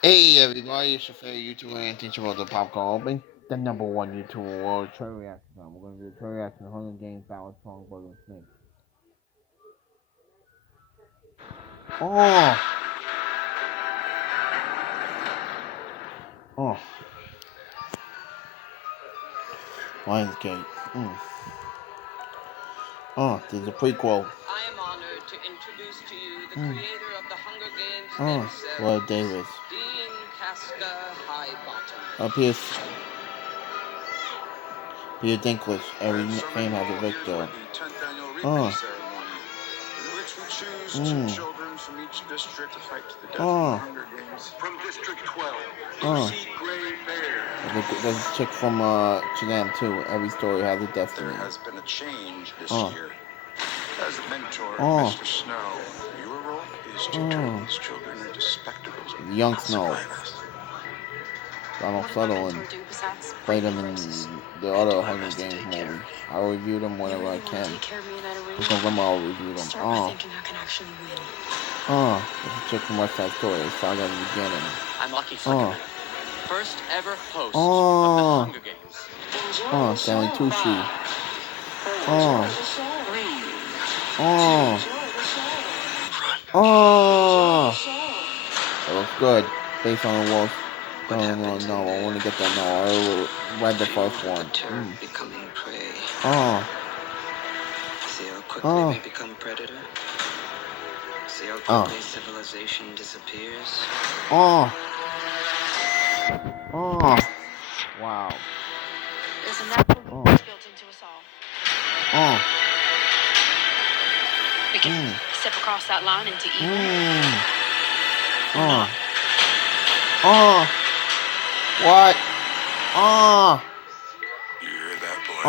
Hey everybody, it's your favorite YouTuber and teacher of the Popcorn Open, the number one YouTuber in the world, Trey Reaction Time. We're going to do Trey Reaction to Hunger Games, Ballad, Songbird, and Snake. Oh! Oh. Lionsgate. Oh, there's a prequel. I am honored to introduce to you the creator of the Hunger Games himself, Lloyd Davis. Dean Casca Highbottom. Up here's Peter Dinklage. Every fame has a victor. Children from each district to fight to the death in the Hunger Games. From District 12, Lucy Gray Bear. There's a chick from Shazam too. Every story has a destiny. There has been a change this year. As a mentor, Mr. Snow, your role is to turn these children into spectacles. Young Snow. Donald Sutherland played him in the other Hunger Games movie. I'll review them whenever I can. Because I'll review them. There's a chick from West Side Story. I saw that in the beginning. I'm Lucky Flickerman, first ever host of the Hunger Games. Stanley Tucci. That looks good. Based on the wolf. No, I want to get that now. I read the first one. Becoming prey. See how quickly we become predator? See how quickly civilization disappears? Wow. There's a natural force built into us all. We can step across that line into evil. What? You hear that, boy?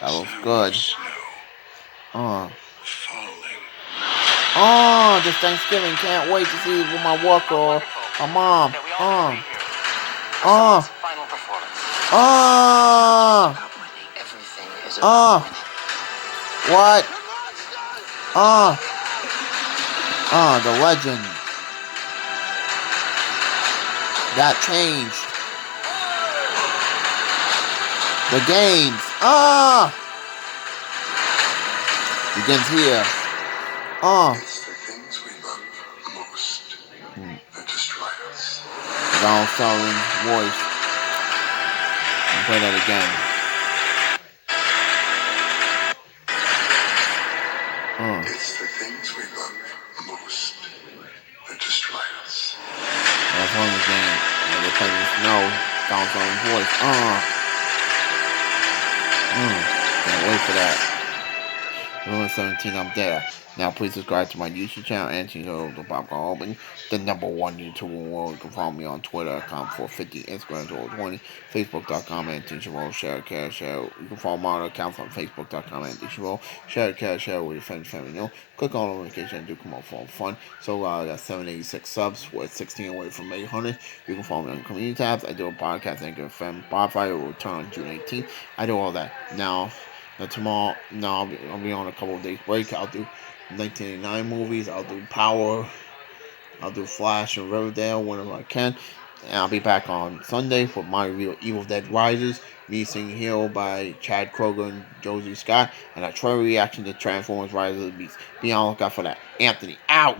That looks good. Falling. This Thanksgiving, can't wait to see it with my work or my mom. Final performance. Everything is What? The legend. That changed. The games. Begins here. It's the things we love most that destroy us. Donald Sutherland's voice. I'll play that again. It's the things we love most that destroy us. That's one of the games. They play the snow. Donald Sutherland's voice. Can't wait for that. November 17th, I'm there. Now please subscribe to my YouTube channel and channel the Popcorn Open, the number one YouTuber in the world. You can follow me on Twitter.com/450, Instagram 20, Facebook.com and Teacher Roll, share. You can follow my other accounts on Facebook.com and Teacher Roll, share with your friends, family, Click on the notification and do come out for fun. So I got 786 subs, we're 16 away from 800. You can follow me on community tabs. I do a podcast, Anchor FM, Spotify will return on June 18th. I do all that. Now tomorrow, I'll be on a couple of days break. I'll do 1989 movies. I'll do Power. I'll do Flash and Riverdale whenever I can. And I'll be back on Sunday for my review of Evil Dead Rises, Me Singing Hero by Chad Kroger and Josie Scott, and a trailer reaction to Transformers Rise of the Beast. Be on the lookout for that. Anthony, out!